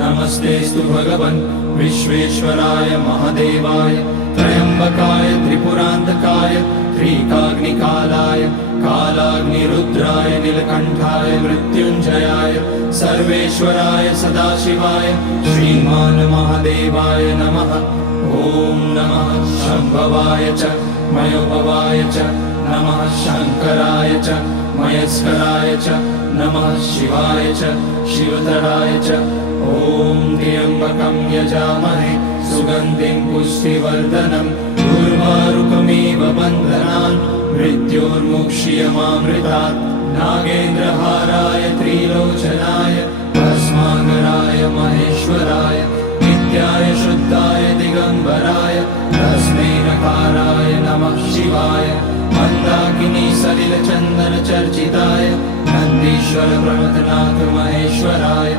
नमस्तेस्तु भगवन् विश्वेश्वराय महादेवाय त्र्यम्बकाय त्रिपुरान्तकाय त्रिकाग्निकालाय कालाग्निरुद्राय नीलकण्ठाय मृत्युञ्जयाय सर्वेश्वराय सदाशिवाय श्रीमान् महादेवाय नमः। ॐ नमः शम्भवाय च मयोभवाय च नमः शङ्कराय च मयस्कराय च नमः शिवाय च शिवतराय च। ॐ त्र्यम्बकं यजामहे सुगन्धिं पुष्टिवर्धनम् उर्वारुकमिव बन्धनान् मृत्योर्मुक्ष्यमामृतात्। नागेन्द्रहाराय त्रिलोचनाय भस्माकराय महेश्वराय नित्याय शुद्धाय दिगम्बराय तस्मै नकाराय नमः शिवाय। मन्दाकिनी सलिलचन्दन चर्चिताय नन्दीश्वर प्रमथनाथ महेश्वराय